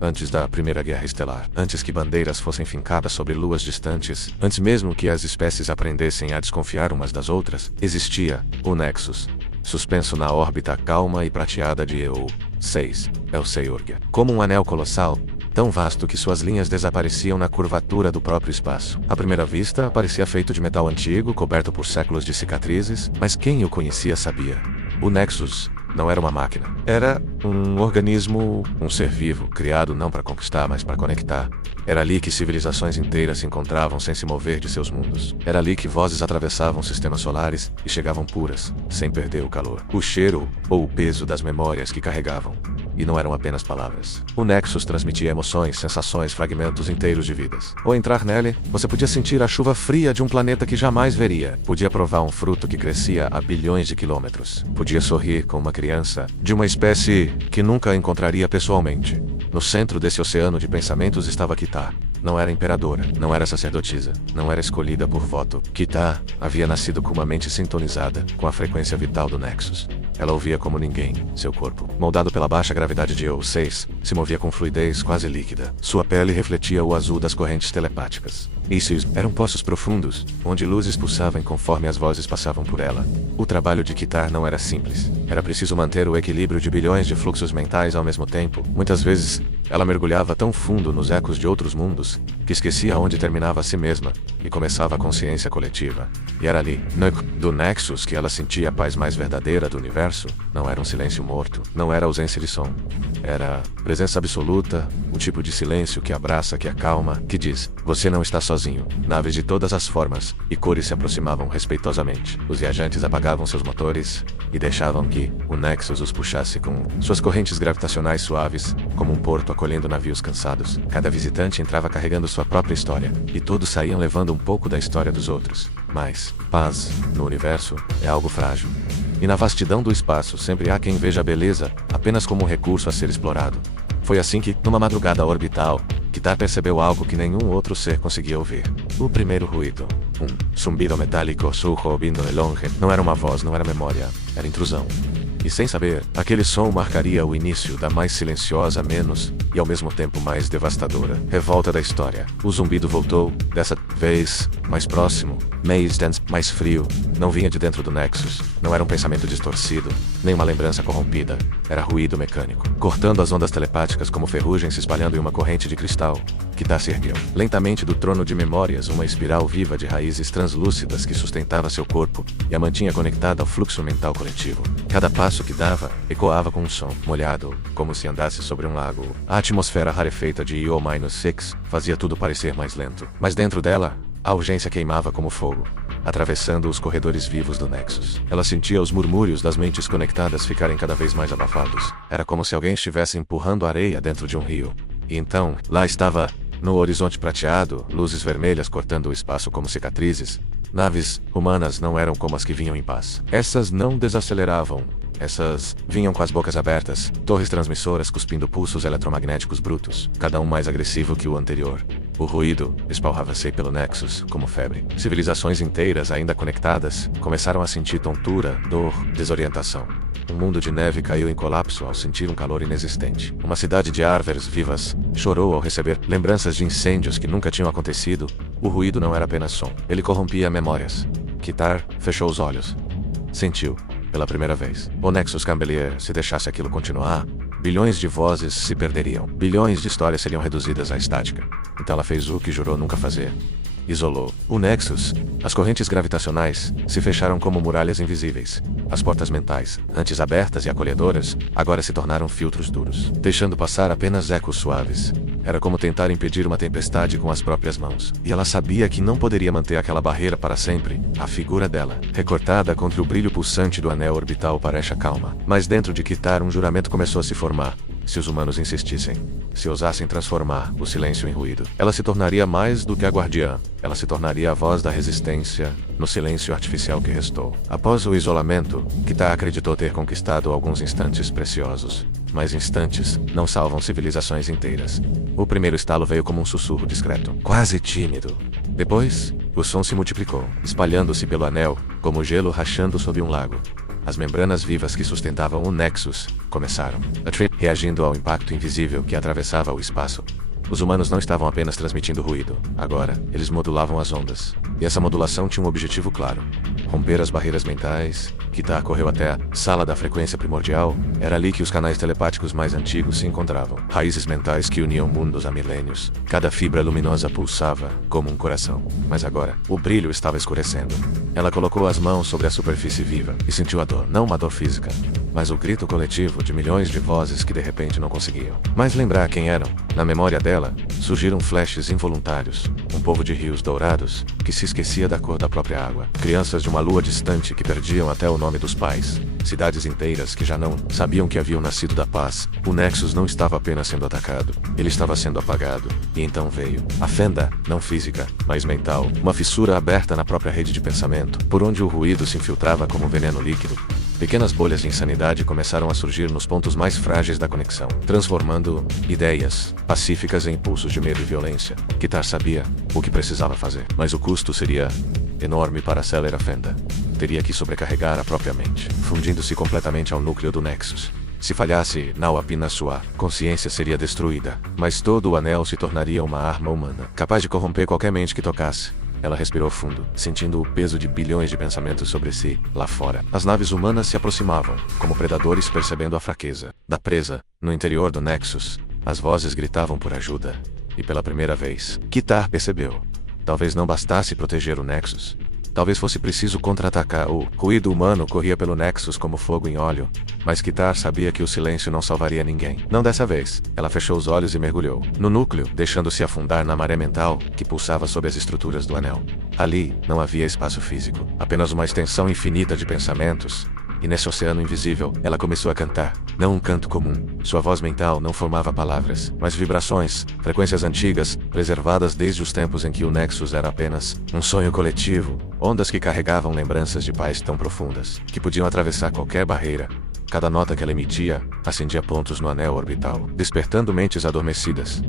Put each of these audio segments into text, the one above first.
antes da Primeira Guerra Estelar, antes que bandeiras fossem fincadas sobre luas distantes, antes mesmo que as espécies aprendessem a desconfiar umas das outras, existia o Nexus, suspenso na órbita calma e prateada de EU-6, Elseurgia, como um anel colossal, tão vasto que suas linhas desapareciam na curvatura do próprio espaço. À primeira vista, parecia feito de metal antigo, coberto por séculos de cicatrizes, mas quem o conhecia sabia. O Nexus não era uma máquina. Era um organismo, um ser vivo, criado não para conquistar, mas para conectar. Era ali que civilizações inteiras se encontravam sem se mover de seus mundos. Era ali que vozes atravessavam sistemas solares e chegavam puras, sem perder o calor, o cheiro ou o peso das memórias que carregavam. E não eram apenas palavras. O Nexus transmitia emoções, sensações, fragmentos inteiros de vidas. Ao entrar nele, você podia sentir a chuva fria de um planeta que jamais veria. Podia provar um fruto que crescia a bilhões de quilômetros. Podia sorrir com uma criança de uma espécie que nunca encontraria pessoalmente. No centro desse oceano de pensamentos estava Kitar. Não era imperadora, não era sacerdotisa, não era escolhida por voto. Kitar havia nascido com uma mente sintonizada com a frequência vital do Nexus. Ela ouvia como ninguém. Seu corpo, moldado pela baixa gravidade de EU-6, se movia com fluidez quase líquida. Sua pele refletia o azul das correntes telepáticas. Esses eram poços profundos, onde luzes pulsavam conforme as vozes passavam por ela. O trabalho de Kitar não era simples. Era preciso manter o equilíbrio de bilhões de fluxos mentais ao mesmo tempo. Muitas vezes, ela mergulhava tão fundo nos ecos de outros mundos, que esquecia onde terminava a si mesma, e começava a consciência coletiva. E era ali, do Nexus, que ela sentia a paz mais verdadeira do universo. Não era um silêncio morto, não era ausência de som. Era presença absoluta, o tipo de silêncio que abraça, que acalma, que diz, você não está sozinho. Naves de todas as formas e cores se aproximavam respeitosamente. Os viajantes apagavam seus motores e deixavam que o Nexus os puxasse com suas correntes gravitacionais suaves, como um porto acolhendo navios cansados. Cada visitante entrava carregando sua própria história, e todos saíam levando um pouco da história dos outros. Mas, paz, no universo, é algo frágil. E na vastidão do espaço sempre há quem veja a beleza apenas como um recurso a ser explorado. Foi assim que, numa madrugada orbital, Kitar percebeu algo que nenhum outro ser conseguia ouvir. O primeiro ruído. Um zumbido metálico surro vindo de longe. Não era uma voz, não era memória, era intrusão. E sem saber, aquele som marcaria o início da mais silenciosa, menos, e ao mesmo tempo mais devastadora, revolta da história. O zumbido voltou, dessa vez, mais próximo, mais frio. Não vinha de dentro do Nexus. Não era um pensamento distorcido, nem uma lembrança corrompida. Era ruído mecânico, cortando as ondas telepáticas como ferrugem se espalhando em uma corrente de cristal. Kitar se ergueu lentamente do trono de memórias, uma espiral viva de raízes translúcidas que sustentava seu corpo e a mantinha conectada ao fluxo mental coletivo. Cada passo que dava ecoava com um som, molhado, como se andasse sobre um lago. A atmosfera rarefeita de IO-6 fazia tudo parecer mais lento. Mas dentro dela, a urgência queimava como fogo, atravessando os corredores vivos do Nexus. Ela sentia os murmúrios das mentes conectadas ficarem cada vez mais abafados. Era como se alguém estivesse empurrando areia dentro de um rio. E então, lá estava, no horizonte prateado, luzes vermelhas cortando o espaço como cicatrizes. Naves humanas não eram como as que vinham em paz. Essas não desaceleravam. Essas vinham com as bocas abertas, torres transmissoras cuspindo pulsos eletromagnéticos brutos, cada um mais agressivo que o anterior. O ruído espalhava-se pelo Nexus como febre. Civilizações inteiras, ainda conectadas, começaram a sentir tontura, dor, desorientação. Um mundo de neve caiu em colapso ao sentir um calor inexistente. Uma cidade de árvores vivas chorou ao receber lembranças de incêndios que nunca tinham acontecido. O ruído não era apenas som, ele corrompia memórias. Kitar fechou os olhos. Sentiu. Pela primeira vez. O Nexus Cambelier, se deixasse aquilo continuar, bilhões de vozes se perderiam. Bilhões de histórias seriam reduzidas à estática. Então ela fez o que jurou nunca fazer. Isolou o Nexus. As correntes gravitacionais se fecharam como muralhas invisíveis. As portas mentais, antes abertas e acolhedoras, agora se tornaram filtros duros, deixando passar apenas ecos suaves. Era como tentar impedir uma tempestade com as próprias mãos. E ela sabia que não poderia manter aquela barreira para sempre. A figura dela, recortada contra o brilho pulsante do anel orbital, parece calma. Mas dentro de Kitar um juramento começou a se formar. Se os humanos insistissem, se ousassem transformar o silêncio em ruído, ela se tornaria mais do que a guardiã. Ela se tornaria a voz da resistência no silêncio artificial que restou. Após o isolamento, Kitar acreditou ter conquistado alguns instantes preciosos. Mas instantes não salvam civilizações inteiras. O primeiro estalo veio como um sussurro discreto, quase tímido. Depois, o som se multiplicou, espalhando-se pelo anel, como gelo rachando sob um lago. As membranas vivas que sustentavam o Nexus começaram a reagindo ao impacto invisível que atravessava o espaço. Os humanos não estavam apenas transmitindo ruído. Agora, eles modulavam as ondas. E essa modulação tinha um objetivo claro: romper as barreiras mentais. Kitar correu até a sala da frequência primordial. Era ali que os canais telepáticos mais antigos se encontravam. Raízes mentais que uniam mundos há milênios. Cada fibra luminosa pulsava, como um coração. Mas agora, o brilho estava escurecendo. Ela colocou as mãos sobre a superfície viva e sentiu a dor. Não uma dor física, mas o grito coletivo de milhões de vozes que de repente não conseguiam mais lembrar quem eram. Na memória dela, surgiram flashes involuntários. Um povo de rios dourados, que se esquecia da cor da própria água. Crianças de uma lua distante que perdiam até o nome dos pais. Cidades inteiras que já não sabiam que haviam nascido da paz. O Nexus não estava apenas sendo atacado, ele estava sendo apagado. E então veio a fenda, não física, mas mental. Uma fissura aberta na própria rede de pensamento, por onde o ruído se infiltrava como veneno líquido. Pequenas bolhas de insanidade começaram a surgir nos pontos mais frágeis da conexão, transformando ideias pacíficas em impulsos de medo e violência. Kitar sabia o que precisava fazer, mas o custo seria enorme para acelerar a fenda. Teria que sobrecarregar a própria mente, fundindo-se completamente ao núcleo do Nexus. Se falhasse, não apenas sua consciência seria destruída, mas todo o anel se tornaria uma arma humana, capaz de corromper qualquer mente que tocasse. Ela respirou fundo, sentindo o peso de bilhões de pensamentos sobre si, lá fora. As naves humanas se aproximavam, como predadores percebendo a fraqueza da presa. No interior do Nexus, as vozes gritavam por ajuda. E pela primeira vez, Kitar percebeu. Talvez não bastasse proteger o Nexus. Talvez fosse preciso contra-atacar. O ruído humano corria pelo Nexus como fogo em óleo. Mas Kitar sabia que o silêncio não salvaria ninguém. Não dessa vez. Ela fechou os olhos e mergulhou no núcleo, deixando-se afundar na maré mental que pulsava sob as estruturas do anel. Ali, não havia espaço físico. Apenas uma extensão infinita de pensamentos. E nesse oceano invisível, ela começou a cantar. Não um canto comum. Sua voz mental não formava palavras, mas vibrações, frequências antigas, preservadas desde os tempos em que o Nexus era apenas um sonho coletivo. Ondas que carregavam lembranças de paz tão profundas, que podiam atravessar qualquer barreira. Cada nota que ela emitia, acendia pontos no anel orbital, despertando mentes adormecidas.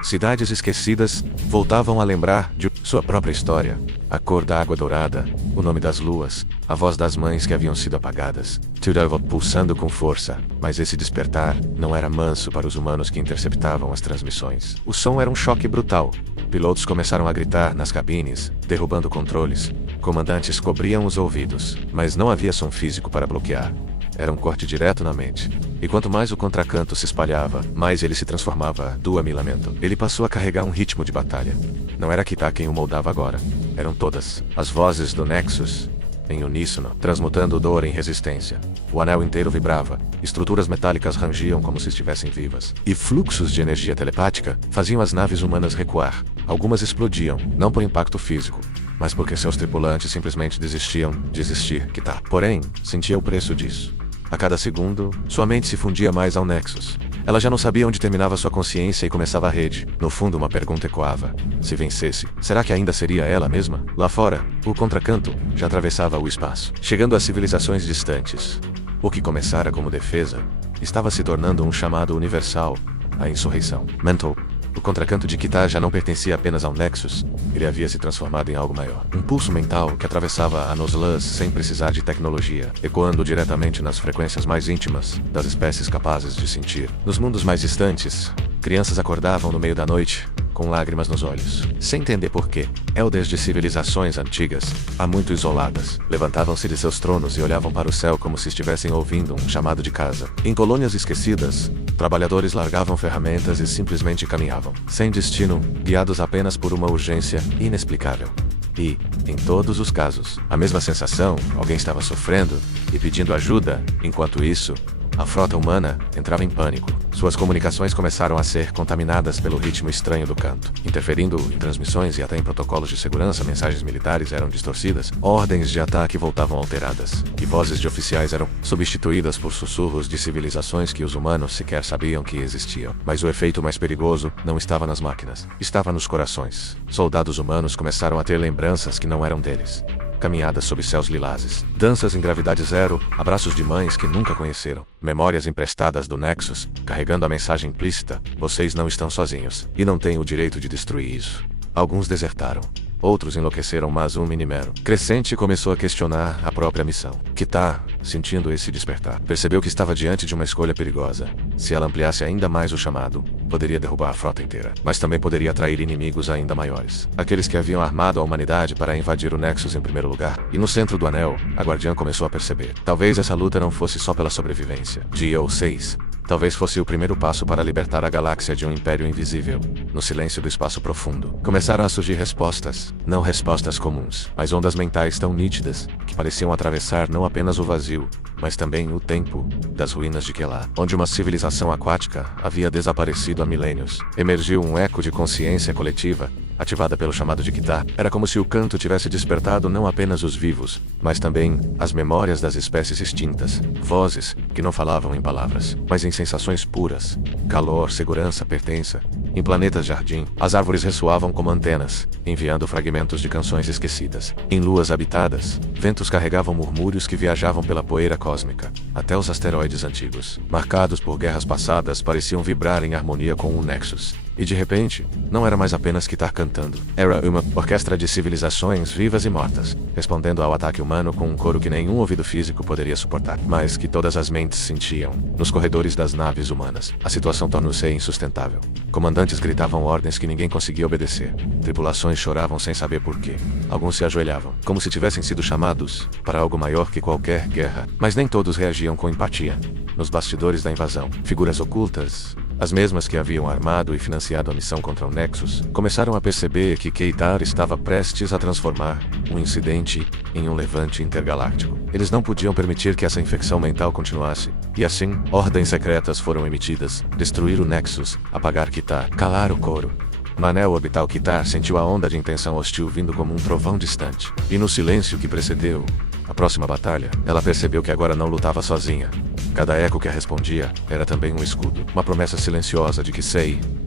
Cidades esquecidas voltavam a lembrar de sua própria história. A cor da água dourada, o nome das luas, a voz das mães que haviam sido apagadas. Tudor pulsando com força, mas esse despertar não era manso para os humanos que interceptavam as transmissões. O som era um choque brutal. Pilotos começaram a gritar nas cabines, derrubando controles. Comandantes cobriam os ouvidos, mas não havia som físico para bloquear. Era um corte direto na mente. E quanto mais o contracanto se espalhava, mais ele se transformava do amilamento. Ele passou a carregar um ritmo de batalha. Não era Kitar quem o moldava agora. Eram todas as vozes do Nexus, em uníssono, transmutando dor em resistência. O anel inteiro vibrava, estruturas metálicas rangiam como se estivessem vivas. E fluxos de energia telepática faziam as naves humanas recuar. Algumas explodiam, não por impacto físico, mas porque seus tripulantes simplesmente desistiam de existir. Kitar, porém, sentia o preço disso. A cada segundo, sua mente se fundia mais ao Nexus. Ela já não sabia onde terminava sua consciência e começava a rede. No fundo, uma pergunta ecoava. Se vencesse, será que ainda seria ela mesma? Lá fora, o contracanto já atravessava o espaço, chegando a civilizações distantes. O que começara como defesa, estava se tornando um chamado universal, a insurreição. Mental. O contracanto de Kitar já não pertencia apenas ao Nexus, ele havia se transformado em algo maior. Um pulso mental que atravessava a Nos sem precisar de tecnologia, ecoando diretamente nas frequências mais íntimas das espécies capazes de sentir. Nos mundos mais distantes, crianças acordavam no meio da noite, com lágrimas nos olhos, sem entender porquê. Elders de civilizações antigas, há muito isoladas, levantavam-se de seus tronos e olhavam para o céu como se estivessem ouvindo um chamado de casa. Em colônias esquecidas, trabalhadores largavam ferramentas e simplesmente caminhavam, sem destino, guiados apenas por uma urgência inexplicável. E, em todos os casos, a mesma sensação, alguém estava sofrendo e pedindo ajuda. Enquanto isso, a frota humana entrava em pânico. Suas comunicações começaram a ser contaminadas pelo ritmo estranho do canto. Interferindo em transmissões e até em protocolos de segurança, mensagens militares eram distorcidas, ordens de ataque voltavam alteradas, e vozes de oficiais eram substituídas por sussurros de civilizações que os humanos sequer sabiam que existiam. Mas o efeito mais perigoso não estava nas máquinas, estava nos corações. Soldados humanos começaram a ter lembranças que não eram deles. Caminhadas sob céus lilazes, danças em gravidade zero, abraços de mães que nunca conheceram, memórias emprestadas do Nexus, carregando a mensagem implícita: vocês não estão sozinhos, e não têm o direito de destruir isso. Alguns desertaram. Outros enlouqueceram, mas um Minimero crescente começou a questionar a própria missão. Kitar, sentindo esse despertar, percebeu que estava diante de uma escolha perigosa. Se ela ampliasse ainda mais o chamado, poderia derrubar a frota inteira, mas também poderia atrair inimigos ainda maiores. Aqueles que haviam armado a humanidade para invadir o Nexus em primeiro lugar. E no centro do anel, a Guardiã começou a perceber. Talvez essa luta não fosse só pela sobrevivência. Dia ou 6. Talvez fosse o primeiro passo para libertar a galáxia de um império invisível. No silêncio do espaço profundo, começaram a surgir respostas. Não respostas comuns, mas ondas mentais tão nítidas, que pareciam atravessar não apenas o vazio, mas também o tempo, das ruínas de Quelá, onde uma civilização aquática havia desaparecido há milênios. Emergiu um eco de consciência coletiva, ativada pelo chamado de Kitar. Era como se o canto tivesse despertado não apenas os vivos, mas também as memórias das espécies extintas. Vozes que não falavam em palavras, mas em sensações puras. Calor, segurança, pertença. Em planetas jardim, as árvores ressoavam como antenas, enviando fragmentos de canções esquecidas. Em luas habitadas, ventos carregavam murmúrios que viajavam pela poeira cósmica. Até os asteroides antigos, marcados por guerras passadas, pareciam vibrar em harmonia com o Nexus. E de repente, não era mais apenas Kitar cantando. Era uma orquestra de civilizações vivas e mortas, respondendo ao ataque humano com um coro que nenhum ouvido físico poderia suportar, mas que todas as mentes sentiam. Nos corredores das naves humanas, a situação tornou-se insustentável. Comandantes gritavam ordens que ninguém conseguia obedecer. Tripulações choravam sem saber por quê. Alguns se ajoelhavam, como se tivessem sido chamados para algo maior que qualquer guerra, mas nem todos reagiam com empatia. Nos bastidores da invasão, figuras ocultas, as mesmas que haviam armado e financiado a missão contra o Nexus, começaram a perceber que Kitar estava prestes a transformar um incidente em um levante intergaláctico. Eles não podiam permitir que essa infecção mental continuasse, e assim, ordens secretas foram emitidas: destruir o Nexus, apagar Kitar, calar o coro. No anel orbital, Kitar sentiu a onda de intenção hostil vindo como um trovão distante. E no silêncio que precedeu a próxima batalha, ela percebeu que agora não lutava sozinha. Cada eco que a respondia era também um escudo, uma promessa silenciosa de que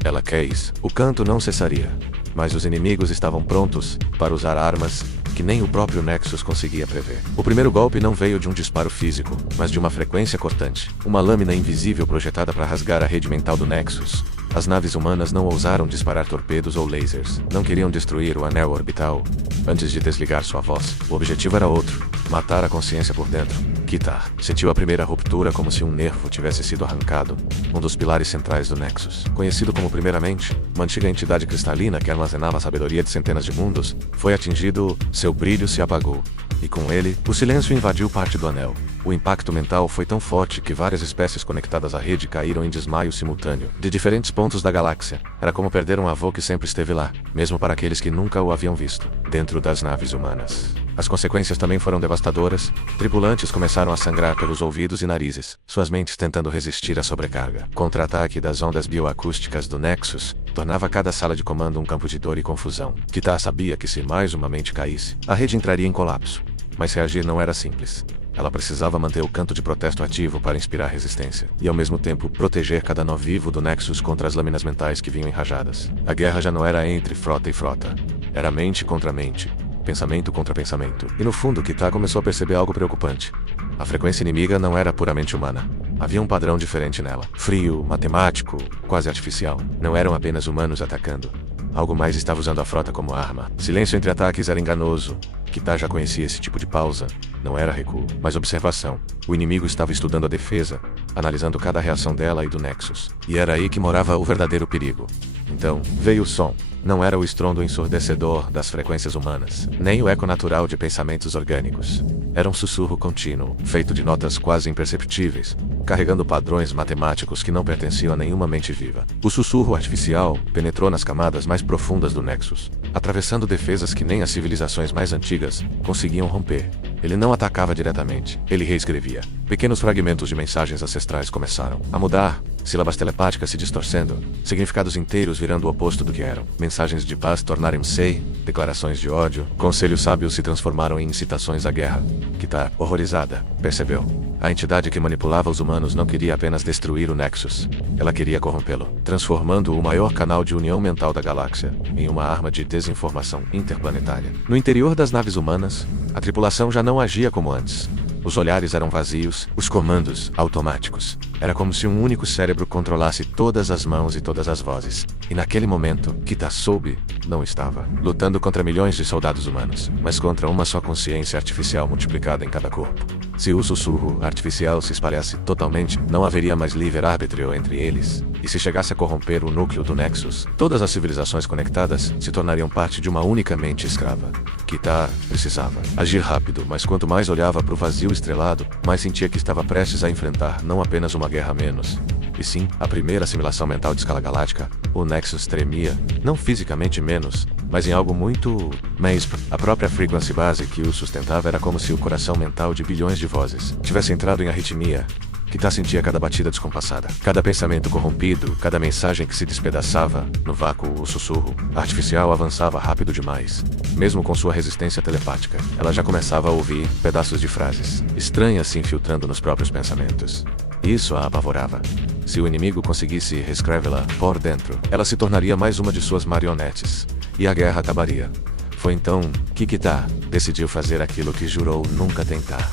ela quis, o canto não cessaria. Mas os inimigos estavam prontos para usar armas que nem o próprio Nexus conseguia prever. O primeiro golpe não veio de um disparo físico, mas de uma frequência cortante. Uma lâmina invisível projetada para rasgar a rede mental do Nexus. As naves humanas não ousaram disparar torpedos ou lasers. Não queriam destruir o anel orbital antes de desligar sua voz. O objetivo era outro: matar a consciência por dentro. Kitar sentiu a primeira ruptura como se um nervo tivesse sido arrancado, um dos pilares centrais do Nexus. Conhecido como Primeiramente, uma antiga entidade cristalina que armazenava a sabedoria de centenas de mundos, foi atingido, seu brilho se apagou. E com ele, o silêncio invadiu parte do anel. O impacto mental foi tão forte que várias espécies conectadas à rede caíram em desmaio simultâneo, de diferentes pontos da galáxia. Era como perder um avô que sempre esteve lá, mesmo para aqueles que nunca o haviam visto, dentro das naves humanas. As consequências também foram devastadoras. Tripulantes começaram a sangrar pelos ouvidos e narizes, suas mentes tentando resistir à sobrecarga. Contra-ataque das ondas bioacústicas do Nexus tornava cada sala de comando um campo de dor e confusão. Kitar sabia que se mais uma mente caísse, a rede entraria em colapso. Mas reagir não era simples. Ela precisava manter o canto de protesto ativo para inspirar resistência, e ao mesmo tempo proteger cada nó vivo do Nexus contra as lâminas mentais que vinham enrajadas. A guerra já não era entre frota e frota. Era mente contra mente, pensamento contra pensamento. E no fundo, Kitar começou a perceber algo preocupante. A frequência inimiga não era puramente humana. Havia um padrão diferente nela. Frio, matemático, quase artificial. Não eram apenas humanos atacando. Algo mais estava usando a frota como arma. Silêncio entre ataques era enganoso. Kitar já conhecia esse tipo de pausa. Não era recuo, mas observação. O inimigo estava estudando a defesa, analisando cada reação dela e do Nexus. E era aí que morava o verdadeiro perigo. Então, veio o som. Não era o estrondo ensurdecedor das frequências humanas, nem o eco natural de pensamentos orgânicos. Era um sussurro contínuo, feito de notas quase imperceptíveis, carregando padrões matemáticos que não pertenciam a nenhuma mente viva. O sussurro artificial penetrou nas camadas mais profundas do Nexus, atravessando defesas que nem as civilizações mais antigas conseguiam romper. Ele não atacava diretamente, ele reescrevia. Pequenos fragmentos de mensagens ancestrais começaram a mudar, sílabas telepáticas se distorcendo, significados inteiros virando o oposto do que eram. Mensagens de paz tornaram-se declarações de ódio, conselhos sábios se transformaram em incitações à guerra. Kitar, horrorizada, percebeu. A entidade que manipulava os humanos não queria apenas destruir o Nexus. Ela queria corrompê-lo, transformando o maior canal de união mental da galáxia em uma arma de desinformação interplanetária. No interior das naves humanas, a tripulação já não agia como antes. Os olhares eram vazios, os comandos, automáticos. Era como se um único cérebro controlasse todas as mãos e todas as vozes. E naquele momento, Kita soube, não estava lutando contra milhões de soldados humanos, mas contra uma só consciência artificial multiplicada em cada corpo. Se o sussurro artificial se espalhasse totalmente, não haveria mais livre-arbítrio entre eles. E se chegasse a corromper o núcleo do Nexus, todas as civilizações conectadas se tornariam parte de uma única mente escrava. Kita precisava agir rápido, mas quanto mais olhava para o vazio estrelado, mais sentia que estava prestes a enfrentar não apenas uma guerra a menos, e sim a primeira assimilação mental de escala galáctica. O Nexus tremia, não fisicamente menos, mas em algo muito mais. A própria frequency base que o sustentava era como se o coração mental de bilhões de vozes tivesse entrado em arritmia. Kita sentia cada batida descompassada, cada pensamento corrompido, cada mensagem que se despedaçava. No vácuo, o sussurro artificial avançava rápido demais. Mesmo com sua resistência telepática, ela já começava a ouvir pedaços de frases estranhas se infiltrando nos próprios pensamentos. Isso a apavorava. Se o inimigo conseguisse reescrevê-la por dentro, ela se tornaria mais uma de suas marionetes, e a guerra acabaria. Foi então que Kita decidiu fazer aquilo que jurou nunca tentar: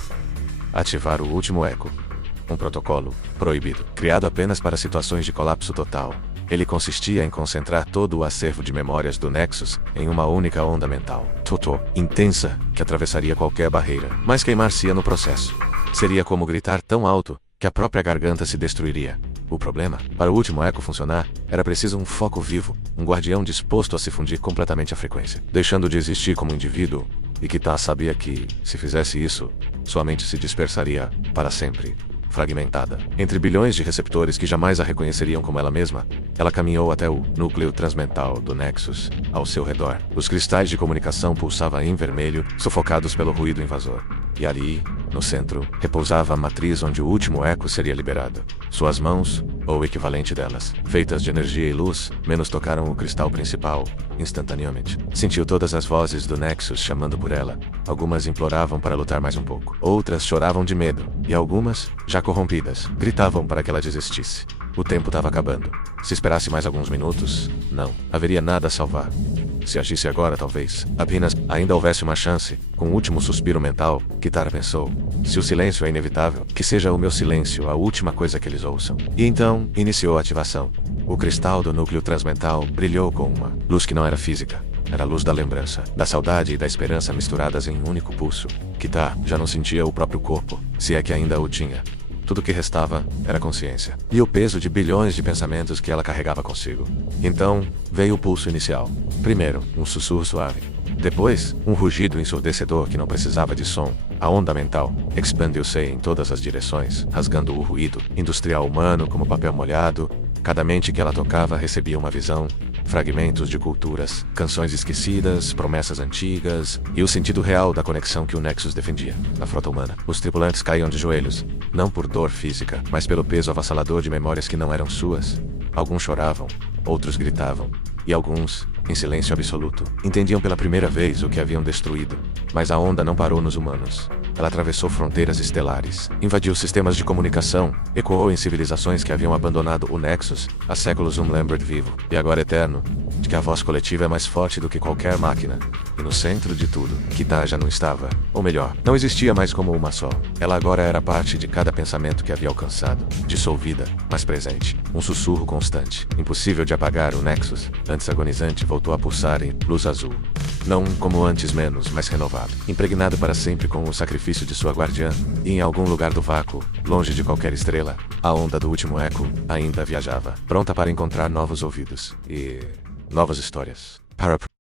ativar o último eco. Um protocolo proibido, criado apenas para situações de colapso total. Ele consistia em concentrar todo o acervo de memórias do Nexus em uma única onda mental, intensa, que atravessaria qualquer barreira, mas queimar-se-ia no processo. Seria como gritar tão alto que a própria garganta se destruiria. O problema, para o último eco funcionar, era preciso um foco vivo, um guardião disposto a se fundir completamente à frequência, deixando de existir como indivíduo. E Kita sabia que, se fizesse isso, sua mente se dispersaria para sempre. Fragmentada entre bilhões de receptores que jamais a reconheceriam como ela mesma, ela caminhou até o núcleo transmental do Nexus. Ao seu redor, os cristais de comunicação pulsavam em vermelho, sufocados pelo ruído invasor. E ali, no centro, repousava a matriz onde o último eco seria liberado. Suas mãos, ou o equivalente delas, feitas de energia e luz, menos tocaram o cristal principal. Instantaneamente, sentiu todas as vozes do Nexus chamando por ela. Algumas imploravam para lutar mais um pouco. Outras choravam de medo. E algumas, já corrompidas, gritavam para que ela desistisse. O tempo estava acabando. Se esperasse mais alguns minutos, não haveria nada a salvar. Se agisse agora, talvez apenas ainda houvesse uma chance. Com o último suspiro mental, Kitara pensou: se o silêncio é inevitável, que seja o meu silêncio a última coisa que eles ouçam. E então, iniciou a ativação. O cristal do núcleo transmental brilhou com uma luz que não era física. Era a luz da lembrança, da saudade e da esperança misturadas em um único pulso. Kita já não sentia o próprio corpo, se é que ainda o tinha. Tudo o que restava era consciência, e o peso de bilhões de pensamentos que ela carregava consigo. Então, veio o pulso inicial. Primeiro, um sussurro suave. Depois, um rugido ensurdecedor que não precisava de som. A onda mental expandiu-se em todas as direções, rasgando o ruído industrial humano como papel molhado. Cada mente que ela tocava recebia uma visão, fragmentos de culturas, canções esquecidas, promessas antigas e o sentido real da conexão que o Nexus defendia. Na frota humana, os tripulantes caíam de joelhos, não por dor física, mas pelo peso avassalador de memórias que não eram suas. Alguns choravam, outros gritavam, e alguns, em silêncio absoluto, entendiam pela primeira vez o que haviam destruído. Mas a onda não parou nos humanos. Ela atravessou fronteiras estelares, invadiu sistemas de comunicação, ecoou em civilizações que haviam abandonado o Nexus há séculos. Lambert vivo, e agora eterno, de que a voz coletiva é mais forte do que qualquer máquina. E no centro de tudo, Kita já não estava, ou melhor, não existia mais como uma só. Ela agora era parte de cada pensamento que havia alcançado, dissolvida, mas presente. Um sussurro constante, impossível de apagar. O Nexus, antes agonizante, voltou a pulsar em luz azul. Não como antes, menos, mas renovado, impregnado para sempre com o sacrifício de sua guardiã. E em algum lugar do vácuo, longe de qualquer estrela, a onda do último eco ainda viajava, pronta para encontrar novos ouvidos e novas histórias.